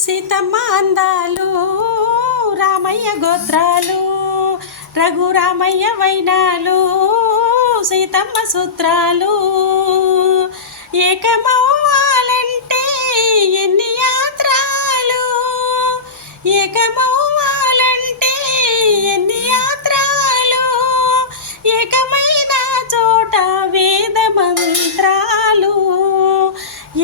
సీతమ్మ అందాలు రామయ్య గోత్రాలు రఘురామయ్య వైనాలు సీతమ్మ సూత్రాలు ఏకమవ్వాలంటే ఎన్ని యాత్రాలు ఏకమవ్వాలంటే ఎన్ని యాత్రాలు ఏకమైన చోట వేద మంత్రాలు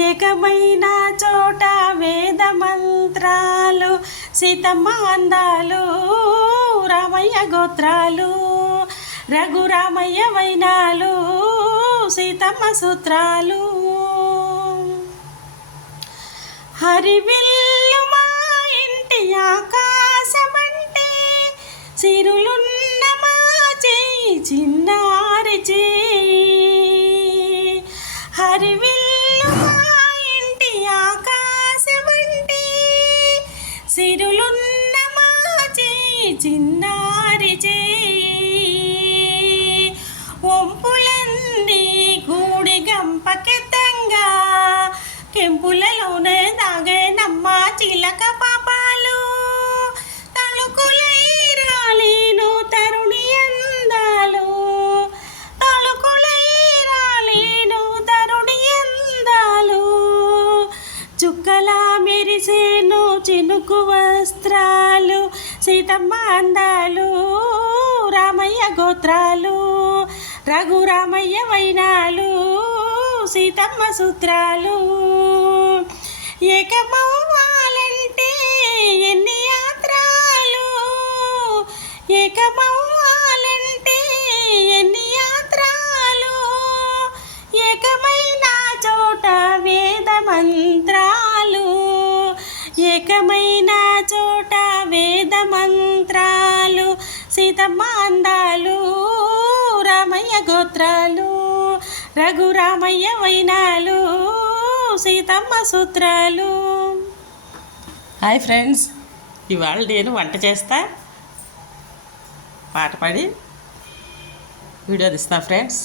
ఏకమైన చోట వేద మంత్రాలు సీతమ్మ అందాలు రామయ్య గోత్రాలు రఘురామయ్య వైనాలు సీతమ్మ సూత్రాలు హరివిల్లు మా ఇంటి ఆకాశమంటే సిరులున్న మా చేయి చిన్నారి చేయి హరివిల్లు మా ఇంటి ఆకాశమంటే సిరులున్న మా చేయి చిన్నారి చేయి ఒంపులన్నీ కూడి గంపకెత్తంగా కెంపులలోనే దాగేనమ్మ చిలక పాపాలు తలుకులై రాలేను తరుణి అందాలు తలుకులై రాలేను తరుణి అందాలు చుక్కలా మెరిసేను చినుకు వస్త్రాలు సీతమ్మ అందాలు రామయ్య గోత్రాలు రఘురామయ్య వైనాలు సీతమ్మ సూత్రాలు ఏకమవ్వాలంటే ఎన్ని యాత్రాలు ఏకమవ్వాలంటే ఎన్ని యాత్రాలు ఏకమైన చోట వేద మంత్రాలు ఏకమైన చోట వేద మంత్రాలు సీతమ్మ అందాలు రామయ్య గోత్రాలు రఘురామయ్య వైనాలు సీతమ్మ సూత్రాలు. హాయ్ ఫ్రెండ్స్, ఇవాళ నేను వంట చేస్తా, పాట పాడి వీడియో తీస్తా ఫ్రెండ్స్.